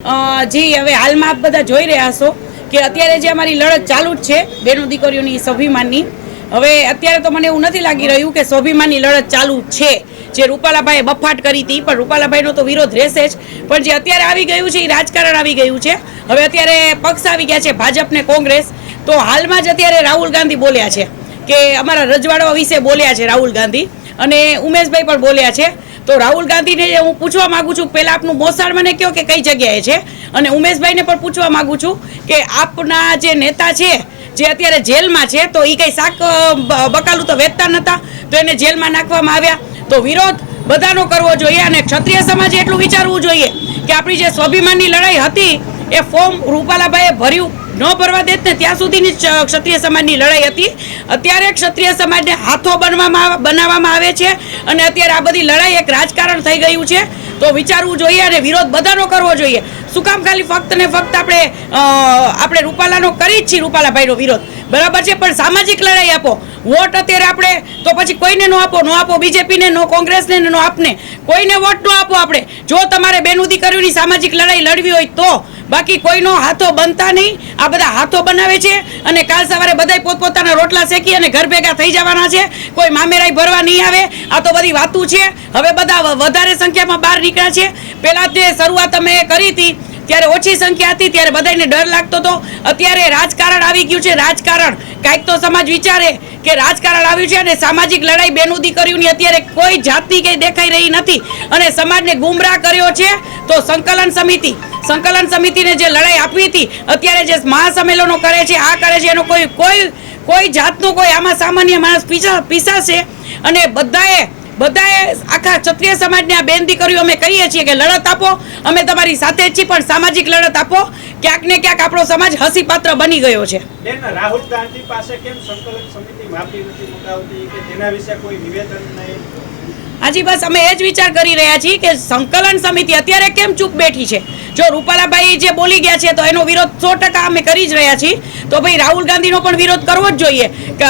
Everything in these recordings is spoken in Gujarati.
જી હવે હાલમાં આપ બધા જોઈ રહ્યા છો કે અત્યારે જે અમારી લડત ચાલુ જ છે બેનો દીકરીઓની સ્વાભિમાનની. હવે અત્યારે તો મને એવું નથી લાગી રહ્યું કે સ્વાભિમાનની લડત ચાલુ છે. જે રૂપાલાભાઈએ બફાટ કરી હતી પણ રૂપાલાભાઈનો તો વિરોધ રહેશે જ, પણ જે અત્યારે આવી ગયું છે એ રાજકારણ આવી ગયું છે. હવે અત્યારે પક્ષ આવી ગયા છે ભાજપ ને કોંગ્રેસ. તો હાલમાં જ અત્યારે રાહુલ ગાંધી બોલ્યા છે કે અમારા રજવાડા વિશે બોલ્યા છે રાહુલ ગાંધી, અને ઉમેશભાઈ પણ બોલ્યા છે. તો રાહુલ ગાંધીને હું પૂછવા માંગુ છું, પહેલા આપનું મોસાળ મને કહો કે કઈ જગ્યાએ છે, અને ઉમેશભાઈને પણ પૂછવા માંગુ છું કે આપના જે નેતા છે જે અત્યારે જેલમાં છે તો એ કઈ શાક બકાલું તો વેચતા નહોતા, તો એને જેલમાં નાખવામાં આવ્યા. તો વિરોધ બધાનો કરવો જોઈએ, અને ક્ષત્રિય સમાજે એટલું વિચારવું જોઈએ કે આપણી જે સ્વાભિમાનની લડાઈ હતી એ ફોર્મ રૂપાલાભાઈએ ભર્યું ન ભરવા દેત ને ત્યાં સુધીની ક્ષત્રિય સમાજની લડાઈ હતી. અત્યારે ક્ષત્રિય સમાજને હાથો બનાવવામાં આવે છે, અને અત્યારે આ બધી લડાઈ એક રાજકારણ થઈ ગયું છે. તો વિચારવું જોઈએ અને વિરોધ બધાનો કરવો જોઈએ. શું કામ ખાલી ફક્ત ને ફક્ત આપણે રૂપાલાનો કરી જ છીએ, રૂપાલાભાઈનો વિરોધ બરાબર છે, પણ સામાજિક લડાઈ આપો. વોટ અત્યારે આપણે તો પછી કોઈને નો આપો બીજેપીને, નો કોંગ્રેસને, નો આપને, કોઈને વોટ નો આપો. આપણે જો તમારે બેનું દીકરીઓની સામાજિક લડાઈ લડવી હોય તો, બાકી કોઈનો હાથો બનતા નહીં. આ બધા હાથો બનાવે છે, અને કાલ સવારે બધા પોતપોતાના રોટલા શેકી અને ઘર ભેગા થઈ જવાના છે. કોઈ મામેરાઈ ભરવા નહીં આવે. આ તો બધી વાતું છે. હવે બધા વધારે સંખ્યામાં બહાર નીકળ્યા છે. પહેલાં જે શરૂઆત અમે કરી હતી ત્યારે ઓછી સંખ્યા હતી, ત્યારે બધાને ડર લાગતો હતો. અત્યારે રાજકારણ આવી ગયું છે. રાજકારણ કાંઈક તો સમાજ વિચારે કે રાજકારણ આવ્યું છે, અને સામાજિક લડાઈ બેનું દીકરીઓની અત્યારે કોઈ જાતની કંઈ દેખાઈ રહી નથી, અને સમાજને ગુમરાહ કર્યો છે. તો સંકલન સમિતિને જે લડાઈ આપવી હતી, અત્યારે જે મહાસંમેલનો કરે છે, આ કરે છે, એનો કોઈ જાતનો કોઈ આમાં સામાન્ય માણસ પીસાશે. અને બધાએ આખા ક્ષત્રિય સમાજને આ બેન દીકરીઓ અમે કહીએ છીએ કે લડત આપો, અમે તમારી સાથે જ છીએ, પણ સામાજિક લડત આપો. ક્યાંક ને ક્યાંક આપણો સમાજ હસીપાત્ર બની ગયો છે. રાહુલ ગાંધી પાસે કેમ સંકલન સમિતિ માફી નથી મંગાવતી કે તેના વિશે કોઈ નિવેદન નહીં? હાજી, બસ અમે એ જ વિચાર કરી રહ્યા છીએ કે સંકલન સમિતિ અત્યારે કેમ ચૂપ બેઠી છે. જો રૂપાલાભાઈ જે બોલી ગયા છે તો એનો વિરોધ 100% અમે કરી જ રહ્યા છીએ. તો ભાઈ રાહુલ ગાંધીનો પણ વિરોધ કરવો જ જોઈએ કે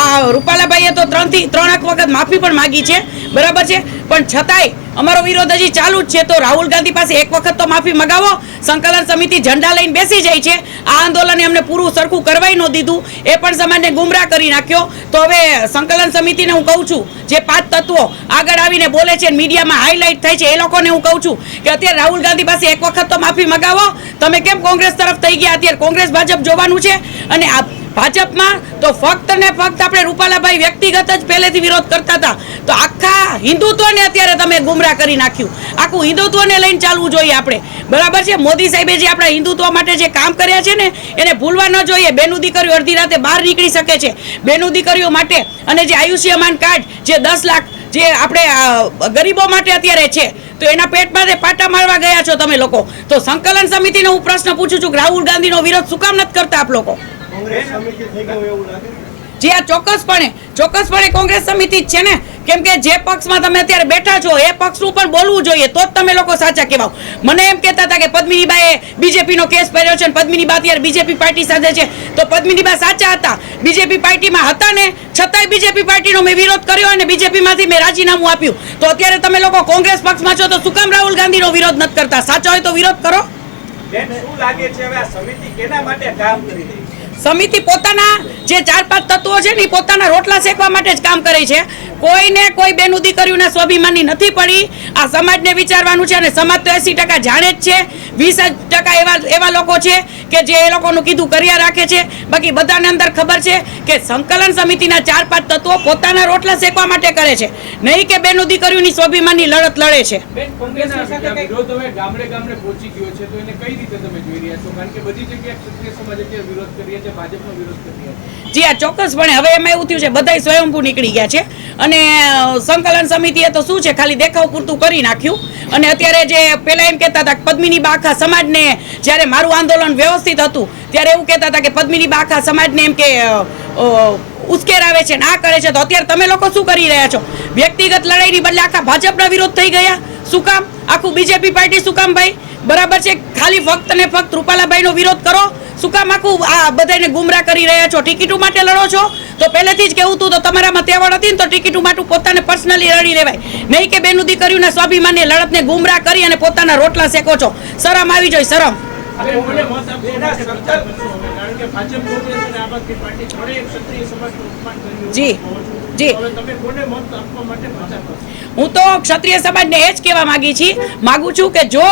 આ રૂપાલાભાઈએ તો 3 વખત માફી પણ માગી છે, બરાબર છે, પણ છતાંય અમારો વિરોધ હજી ચાલુ જ છે. તો રાહુલ ગાંધી પાસે એક વખત તો માફી મગાવો. સંકલન સમિતિ ઝંડા લઈને બેસી જાય છે. આ આંદોલને અમને પૂરું સરખું કરવાય ન દીધું, એ પણ સમાજને ગુમરાહ કરી નાખ્યો. તો હવે સંકલન સમિતિને હું કહું છું, જે 5 તત્વો આગળ આવીને બોલે છે, મીડિયામાં હાઇલાઇટ થાય છે, એ લોકોને હું કહું છું કે અત્યારે રાહુલ ગાંધી પાસે એક વખત તો માફી મગાવો. તમે કેમ કોંગ્રેસ તરફ થઈ ગયા? અત્યારે કોંગ્રેસ ભાજપ જોવાનું છે. અને આ ભાજપમાં તો ફક્ત ને ફક્ત આપણે રૂપાલાભાઈ વ્યક્તિગત જ પહેલેથી વિરોધ કરતા હતા. તો આખા હિન્દુત્વને અત્યારે તમે ગુમરાહ કરી નાખ્યું. આખું હિન્દુત્વને લઈને ચાલવું જોઈએ આપણે, બરાબર છે. મોદી સાહેબે જે આપણા હિન્દુત્વ માટે જે કામ કર્યા છે ને, એને ભૂલવા ન જોઈએ. બેનું દીકરીઓ અડધી રાતે બહાર નીકળી શકે છે બેનું દીકરીઓ માટે. અને જે આયુષ્યમાન કાર્ડ જે 10 લાખ જે આપણે ગરીબો માટે અત્યારે છે, તો એના પેટમાં પાટા મારવા ગયા છો તમે લોકો. તો સંકલન સમિતિને હું પ્રશ્ન પૂછું છું કે રાહુલ ગાંધીનો વિરોધ શું કામ નથી કરતા આપ લોકો? જી આ ચોક્કસપણે કોંગ્રેસ સમિતિ જ છે ને, કેમ કે જે પક્ષમાં તમે અત્યારે બેઠા છો એ પક્ષનું પણ બોલવું જોઈએ, તો જ તમે લોકો સાચા કહેવાઓ. મને એમ કહેતા હતા કે પદ્મિનીબાએ બીજેપીનો કેસ પહેર્યો છે, પદ્મિનીબા અત્યારે બીજેપી પાર્ટી સાથે છે. તો પદ્મિનીબા સાચા હતા, બીજેપી પાર્ટીમાં હતા ને, છતાંય બીજેપી પાર્ટીનો મેં વિરોધ કર્યો અને બીજેપીમાંથી મેં રાજીનામું આપ્યું. તો અત્યારે તમે લોકો કોંગ્રેસ પક્ષમાં છો તો શું કામ રાહુલ ગાંધીનો વિરોધ નથી કરતા? સાચા હોય તો વિરોધ કરો. શું લાગે છે હવે આ સમિતિ કેના માટે કામ કરી રહી? સમિતિ પોતાના જે 4-5 તત્વો છે ને એ પોતાના રોટલા શેકવા માટે જ કામ કરે છે. કોઈને કોઈ બેનું દીકરીઓના સ્વાભિમાનની નથી પડી. આ સમાજને વિચારવાનું છે, અને સમાજ તો 80% જાણે જ છે. 20% એવા લોકો છે કે જે એ લોકોનું કીધું કર્યા રાખે છે. બાકી બધાને અંદર ખબર છે કે સંકલન સમિતિના 4-5 તત્વો પોતાના રોટલા શેકવા માટે કરે છે, નહીં કે બેનું દીકરીઓની સ્વાભિમાનની લડત લડે છે. વિરોધ હવે ગામડે પહોંચી ગયો છે, તો એને કઈ રીતે તમે જોઈ રહ્યા છો? કારણ કે બધી જગ્યાએ ક્ષત્રિય સમાજ અત્યારે વિરોધ કરી રહ્યા છે, ભાજપનો વિરોધ કરી રહ્યા છે. જી હા, ચોક્કસપણે હવે એમાં એવું થયું છે બધાય સ્વયંભૂ નીકળી ગયા છે. અને સંકલન સમિતિએ તો શું છે, ખાલી દેખાવ પૂરતું કરી નાખ્યું. અને અત્યારે જે પહેલા એમ કહેતા હતા કે પદ્મિનીબા આખા સમાજને, જ્યારે મારું આંદોલન વ્યવસ્થિત હતું ત્યારે એવું કહેતા હતા કે પદ્મિનીબા આખા સમાજને એમ કે ઉશ્કેરાવે છે ને આ કરે છે. તો અત્યારે તમે લોકો શું કરી રહ્યા છો? વ્યક્તિગત લડાઈની બદલે આખા ભાજપના વિરોધ થઈ ગયા. શું કામ? આખું બીજેપી પાર્ટી શું કામ ભાઈ? બરાબર છે, ખાલી ફક્ત ને ફક્ત રૂપાલાભાઈનો વિરોધ કરો. શું કામ આખું આ બધાને ગુમરાહ કરી રહ્યા છો? ટિકિટો માટે લડો છો તો પહેલેથી જ કેવું હતું તો તમારામાં તેવડ હતી ને તો ટિકિટો માટે પોતાને પર્સનલી લડી લેવાય, નહીં કે બેનું દીકરીઓના સ્વાભિમાનની લડતને ગુમરાહ કરી અને પોતાના રોટલા શેકો છો. શરમ આવી જોઈએ, શરમ. હવે મને મત આપો, એના સરકાર કરશો હવે, કારણ કે ભાજપ, કોંગ્રેસ અને આમ આદમી પાર્ટી ત્રણેય ક્ષત્રિય સમાજનું અપમાન કર્યું. જી જી, હવે તમે કોને મત આપવા માટે પ્રચાર કરશો? હું તો ક્ષત્રિય સમાજને એ જ કહેવા માંગુ છું કે જો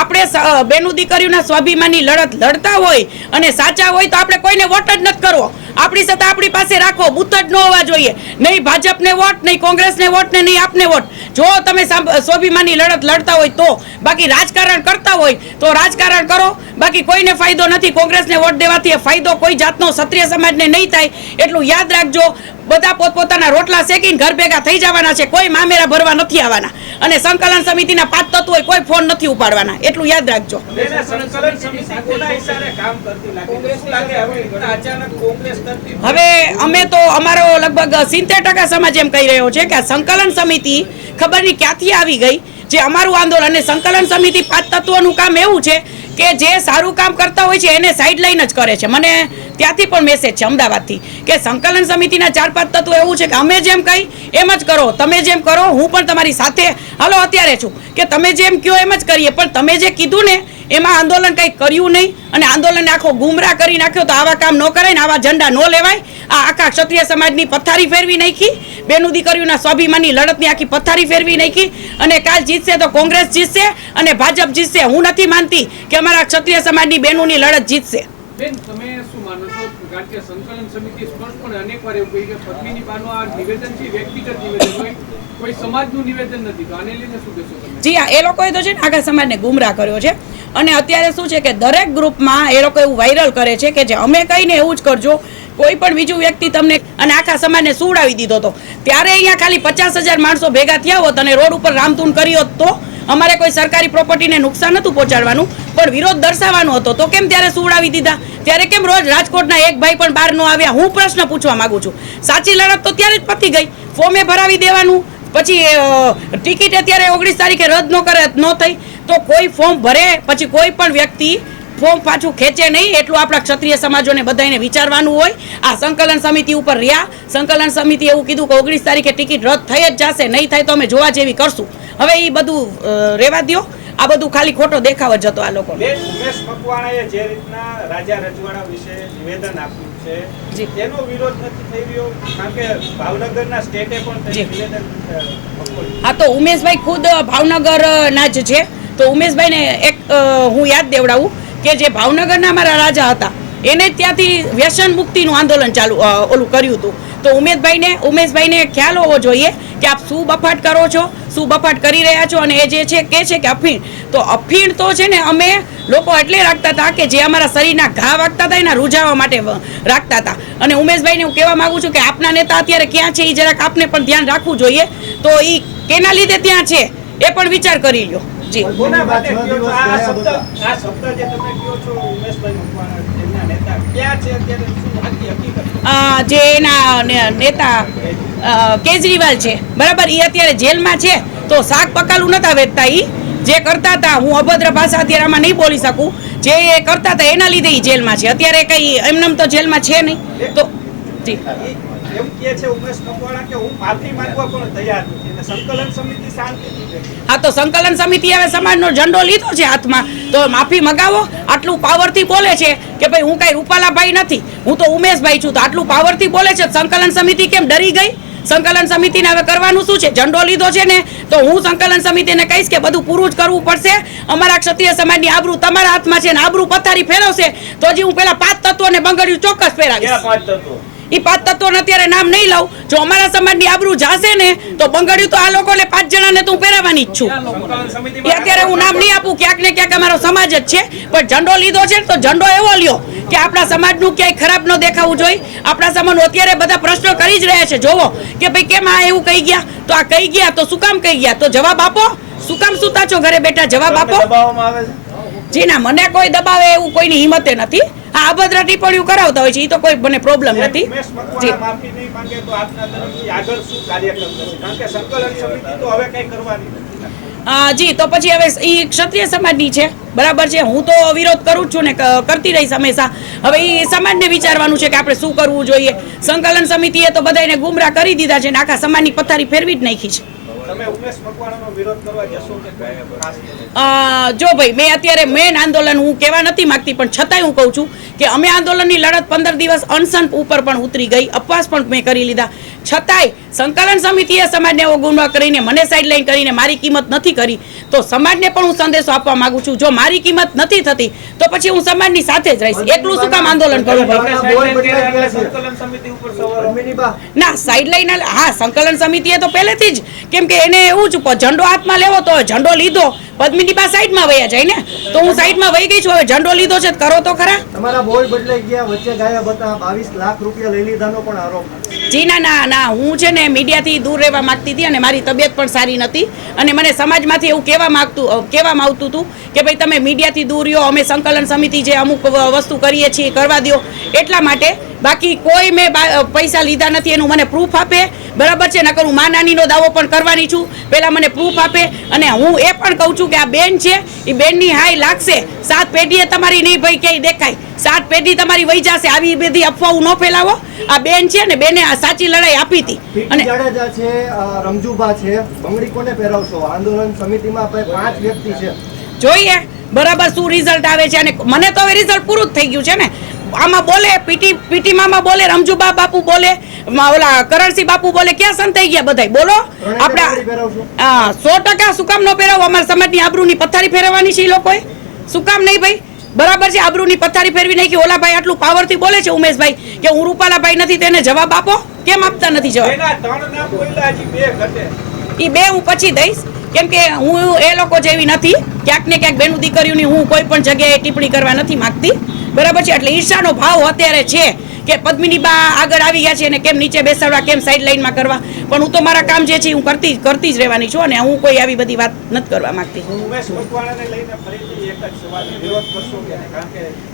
આપણે બેનું દીકરીઓના સ્વાભિમાનની લડત લડતા હોય અને સાચા હોય તો આપણે કોઈને વોટ જ નથી કરવો. આપણી સત્તા આપણી પાસે રાખો, બુથ જ ન હોવા જોઈએ. નહીં ભાજપને વોટ, નહીં કોંગ્રેસને વોટ, ને નહીં આપને વોટ. જો તમે સ્વાભિમાનની લડત લડતા હોય તો, બાકી રાજકારણ કરતા હોય તો રાજકારણ કરો, બાકી કોઈને ફાયદો નથી. કોંગ્રેસને વોટ દેવાથી ફાયદો કોઈ જાતનો ક્ષત્રિય સમાજને નહીં થાય, એટલું યાદ રાખજો. બધા પોતપોતાના રોટલા શેકીને ઘર ભેગા થઈ જવાના છે, કોઈ મામેરા ભરવા નથી આવવાના. અને સંકલન સમિતિના 5 તત્વો કોઈ ફોન નથી ઉપાડવાના, એટલું યાદ રાખજો. એના સંકલન સમિતિ કોના ઈશારે કામ કરતી લાગે? શું લાગે હવે અચાનક કોંગ્રેસ તરફથી? હવે અમે તો અમારો લગભગ 70% સમાજ એમ કહી રહ્યો છે કે આ સંકલન સમિતિ ખબર નહીં ક્યાંથી આવી ગઈ, જે અમારું આંદોલન. અને સંકલન સમિતિ 5 તત્વોનું કામ એવું છે કે જે સારું કામ કરતા હોય છે એને સાઈડ લાઈન જ કરે છે. મને ત્યાંથી પણ મેસેજ છે અમદાવાદથી કે સંકલન સમિતિના 4-5 તત્વો એવું છે કે અમે જેમ કહી એમ જ કરો, તમે જેમ કરો હું પણ તમારી સાથે હાલો અત્યારે છું, કે તમે જેમ કહો એમ જ કરીએ. પણ તમે જે કીધું ને એમાં આંદોલન કંઈ કર્યું નહીં અને આંદોલનને આખો ગુમરાહ કરી નાખ્યો. તો આવા કામ ન કરાય ને આવા ઝંડા ન લેવાય. આ આખા ક્ષત્રિય સમાજની પથારી ફેરવી નાખી, બેનું દીકરીઓના સ્વાભિમાનની લડતની આખી પથારી ફેરવી નાખી. અને કાલ જીતશે તો કોંગ્રેસ જીતશે અને ભાજપ જીતશે. હું નથી માનતી કે અમારા ક્ષત્રિય સમાજની બહેનોની લડત જીતશે. બેન, તમે શું માનો છો? કારણ કે સંકલન સમિતિ સ્પષ્ટપણે અનેકવાર એવું કહ્યું કે પદ્મિની બાનું આ નિવેદન છે વ્યક્તિગત નિવેદન હોય, કોઈ સમાજનું નિવેદન નથી. તો આને લઈને શું કહેશો તમે? જી હા, એ લોકોએ તો છે ને આખા સમાજને ગુમરાહ કર્યો છે. અને અત્યારે શું છે કે દરેક ગ્રુપમાં એ લોકો એવું વાયરલ કરે છે કે જે અમે કહીને એવું જ કરજો. કોઈ પણ બીજું વ્યક્તિ તમને અને આખા સમાજને સુવડાવી દીધો હતો. ત્યારે અહીંયા ખાલી 50,000 માણસો ભેગા થયા હોત અને રોડ ઉપર રામધૂન કરી હોત તો અમારે કોઈ સરકારી પ્રોપર્ટીને નુકસાન નહોતું પહોંચાડવાનું, પણ વિરોધ દર્શાવવાનો હતો. તો કેમ ત્યારે સુવડાવી દીધા? ત્યારે કેમ રોજ રાજકોટના એક ભાઈ પણ બહાર ન આવ્યા? હું પ્રશ્ન પૂછવા માંગુ છું. સાચી લડત તો ત્યારે જ પતી ગઈ, ફોર્મે ભરાવી દેવાનું, પછી ટિકિટ અત્યારે 29 તારીખે રદ ન કરે ન થઈ તો કોઈ ફોર્મ ભરે પછી કોઈ પણ વ્યક્તિ ફોર્મ પાછું ખેંચે નહીં. એટલું આપણા ક્ષત્રિય સમાજોને બધાને વિચારવાનું હોય. આ સંકલન સમિતિ ઉપર રહ્યા, સંકલન સમિતિ એવું કીધું કે 29 તારીખે ટિકિટ રદ થઈ જ જશે, નહીં થાય તો અમે જોવા જેવી કરશું. હવે એ બધું રહેવા દો, આ બધું ખાલી ખોટો દેખાવ જ હતો આ લોકો. ઉમેશ મકવાણાએ જે રીતના રાજા રજવાડા વિશે નિવેદન આપ્યું છે તેનો વિરોધ નથી થઈ રહ્યો, કારણ કે ભાવનગરના સ્ટેટે પણ નિવેદન હા, તો ઉમેશભાઈ ખુદ ભાવનગરના જ છે. તો ઉમેશભાઈને એક હું યાદ દેવડાવું કે જે ભાવનગરના અમારા રાજા હતા એને ત્યાંથી વ્યસન મુક્તિનું આંદોલન ઓલું કર્યું હતું. તો ઉમેશભાઈને ખ્યાલ હોવો જોઈએ કે આપ શું બફાટ કરો છો, શું બફાટ કરી રહ્યા છો. અને એ જે છે કે છે કે અફીણ, તો અફીણ તો છે ને અમે લોકો એટલે રાખતા હતા કે જે અમારા શરીરના ઘા વાગતા હતા એના રૂઝાવા માટે રાખતા હતા. અને ઉમેશભાઈને હું કહેવા માંગુ છું કે આપના નેતા અત્યારે ક્યાં છે એ જરાક આપને પણ ધ્યાન રાખવું જોઈએ. તો એ કેના લીધે ત્યાં છે એ પણ વિચાર કરી લ્યો. જી, કોના માટે કહો છો આ શબ્દ જે તમે કહો છો ઉમેશભાઈ મકવાણા તેમના નેતા ક્યાં છે અત્યારે, શું આખી હકીકત? જે એના નેતા કેજરીવાલ છે બરાબર, એ અત્યારે જેલમાં છે. તો શાક પકાલું નતા વેચતા, એ જે કરતા હતા, હું અભદ્ર ભાષા અત્યારે આમાં નહીં બોલી શકું, જે એ કરતા હતા એના લીધે એ જેલમાં છે. અત્યારે કઈ એમનેમ તો જેલમાં છે નહીં. તો જી, એમ કહે છે ઉમેશ મકવાણા કે હું માફી માંગવા પણ તૈયાર નથી. સંકલન સમિતિ શાંતિથી. હા, તો સંકલન સમિતિ હવે સમાજનો ઝંડો લીધો છે હાથમાં, તો માફી મગાવો. આટલું પાવરથી બોલે છે કે ભાઈ હું કઈ રૂપાલાભાઈ નથી, હું તો ઉમેશભાઈ છું. તો આટલું પાવરથી બોલે છે, સંકલન સમિતિ કેમ ડરી ગઈ? સંકલન સમિતિને હવે કરવાનું શું છે? ઝંડો લીધો છે ને, તો હું સંકલન સમિતિને કહીશ કે બધું પૂરું જ કરવું પડશે. અમારા ક્ષત્રિય સમાજની આબરૂ તમારા હાથમાં છે ને આબરૂ પથારી ફેરવશે તો હજી હું પેલા 5 તત્વોને બંગડ્યું ચોક્કસ ફેરાવીશ. 5 તત્વો એ 5 તત્વોને અત્યારે નામ નહીં લઉં. જો અમારા સમાજની આબરૂ જાશે ને તો બંગડ્યું તો આ લોકોને 5 જણાને તો હું પહેરાવાની જ છું. એ અત્યારે હું નામ નહીં આપું, ક્યાંક ને ક્યાંક અમારો સમાજ જ છે. પણ ઝંડો લીધો છે તો ઝંડો એવો લ્યો કે આપણા સમાજનું ક્યાંય ખરાબ ન દેખાવું જોઈએ. આપણા સમાજનું અત્યારે બધા પ્રશ્નો કરી જ રહ્યા છે. જોવો કે ભાઈ કેમ આ એવું કહી ગયા, તો આ કહી ગયા તો શું કામ કહી ગયા, તો જવાબ આપો. શું કામ સુતા છો ઘરે બેઠા? જવાબ આપો. જી ના, મને કોઈ દબાવે એવું કોઈની હિંમતે નથી. આ અભદ્ર ટિપ્પણીઓ કરાવતા હોય છે એ તો કોઈ મને પ્રોબ્લેમ નથી. ઉમેશ મકવાણા માફી નહીં માંગે તો આપના તરફથી આગળ શું કાર્યક્રમ થશે? કારણ કે સંકલન સમિતિ તો હવે કઈ કરવાની નથી. જી, તો પછી હવે એ ક્ષત્રિય સમાજની છે, બરાબર છે. હું તો વિરોધ કરું જ છું ને કરતી રહીશ હંમેશા. હવે એ સમાજને વિચારવાનું છે કે આપણે શું કરવું જોઈએ. સંકલન સમિતિએ તો બધાને ગુમરાહ કરી દીધા છે ને આખા સમાજની પથારી ફેરવી જ નાખી છે. તમે ઉમેશ મકવાણાનો વિરોધ કરવા જશો કે ખાસ? જો ભાઈ, મેં અત્યારે મેન આંદોલન હું કહેવા નથી માંગતી, પણ છતાંય હું કહું છું કે અમે આંદોલનની લડત 15 દિવસ અનશન ઉપર પણ ઉતરી ગઈ, ઉપવાસ પણ મેં કરી લીધા, છતાંય સંકલન સમિતિએ સમાજને એવો ગુમરાહ કરીને મને સાઈડલાઈન કરીને મારી કિંમત નથી કરી. તો સમાજને પણ હું સંદેશો આપવા માંગુ છું, જો મારી કિંમત નથી થતી તો પછી હું સમાજની સાથે જ રહીશ. એકલું શું કામ આંદોલન કરું ભાઈ? સંકલન સમિતિ ઉપર સવાલ ના, સાઈડલાઈન હા, સંકલન સમિતિએ તો પહેલેથી જ, કેમ કે એને એવું જ ઝંડો હાથમાં લેવો તો ઝંડો લીધો, પદ્મિની બા સાઈડમાં વયા જાય ને, તો હું સાઈડમાં વહી ગઈ છું. હવે ઝંડો લીધો છે કરો તો ખરા. તમારા બોલ બદલાઈ ગયા, વચ્ચે ગાયબ હતા, 22 લાખ રૂપિયા લઈ લીધાનો પણ આરોપ. જી ના, હું છે ને મીડિયાથી દૂર રહેવા માંગતી હતી અને મારી તબિયત પણ સારી નથી અને મને સમાજમાંથી એવું કહેવામાં આવતું હતું કે ભાઈ તમે મીડિયાથી દૂર રહ્યો, અમે સંકલન સમિતિ જે અમુક વસ્તુ કરીએ છીએ કરવા દો, એટલા માટે. બાકી કોઈ મેં પૈસા લીધા નથી, એનું મને પ્રૂફ આપે, બરાબર છે. નકર હું માં નાનીનો દાવો પણ કરવાની છું, પહેલાં મને પ્રૂફ આપે. અને હું એ પણ કહું છું કે આ બેન છે એ બેનની હાય લાગશે, 7 પેઢીએ તમારી નહીં ભાઈ ક્યાંય દેખાય, 7 પેઢી તમારી વહી જશે, આવી બધી અફવાઓ ન ફેલાવો. આ બેન છે ને, બેને આ સાચી લડાઈ આપી હતી. અને જાડેજા છે, રમજુબા છે, બંગડી કોને પહેરાવશો? આંદોલન સમિતિમાં 5 વ્યક્તિ છે, જોઈએ બરાબર શું રિઝલ્ટ આવે છે. અને મને તો હવે રિઝલ્ટ પૂરું જ થઈ ગયું છે ને. આમાં બોલે પીટી મામા બોલે, રમજુબા બાપુ બોલે, ઓલા કરણસિંહ બાપુ બોલે, ક્યાં સંતાઈ ગયા બધાય? બોલો. આપણા 100% શું કામ ન પહેરાવો? અમારા સમાજની આબરૂની પથારી ફેરવવાની છે એ લોકોએ, શું કામ નહીં ભાઈ? બરાબર છે, આબરૂની પથારી ફેરવી નાખી. ઓલા ભાઈ આટલું પાવરથી બોલે છે ઉમેશભાઈ કે હું રૂપાલાભાઈ નથી, તેને જવાબ આપો. કેમ આપતા નથી જવાબ? એ બે હું પછી દઈશ, કેમ કે હું એ લોકો જેવી નથી. ક્યાંક ને ક્યાંક બેનું દીકરીઓની હું કોઈ પણ જગ્યાએ ટિપ્પણી કરવા નથી માંગતી, બરાબર છે. એટલે ઈર્ષાનો ભાવ અત્યારે છે કે પદ્મિની બા આગળ આવી ગયા છે અને કેમ નીચે બેસાડવા, કેમ સાઈડ લાઈનમાં કરવા. પણ હું તો મારા કામ જે છે હું કરતી જ રહેવાની છું અને હું કોઈ આવી બધી વાત નથી કરવા માંગતી.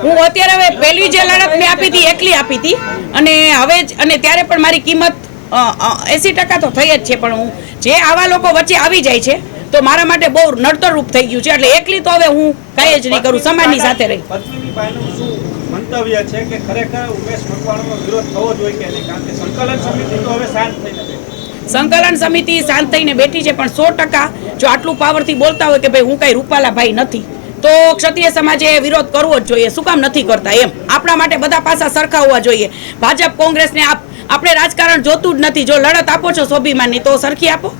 હું અત્યારે હવે પહેલી જે લડત મેં આપી હતી એકલી આપી હતી અને હવે અને ત્યારે પણ મારી કિંમત 80% તો થઈ જ છે. પણ હું જે આવા લોકો વચ્ચે આવી જાય છે તો મારા માટે બહુ નડતરરૂપ થઈ ગયું છે. એટલે એકલી તો હવે હું કાંઈ જ નહીં કરું, સમાજની સાથે રહી. મંતવ્ય છે કે ખરેખર ઉમેશ મકવાણાનો વિરોધ થવો જોઈએ કે નહીં? કારણ કે સંકલન સમિતિ તો હવે શાંત થઈને બેઠી. સંકલન સમિતિ શાંત થઈને બેઠી છે, પણ 100% જો આટલું પાવરથી બોલતા હોય કે ભાઈ હું કઈ રૂપાલાભાઈ નથી, તો ક્ષત્રિય સમાજે વિરોધ કરવો જ જોઈએ. શું કામ નથી કરતા એમ? આપણા માટે બધા પાસા સરખા હોવા જોઈએ. ભાજપ કોંગ્રેસને આપણે રાજકારણ જોતું જ નથી. જો લડત આપો છો સ્વાભિમાનની તો સરખી આપો.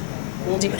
જી.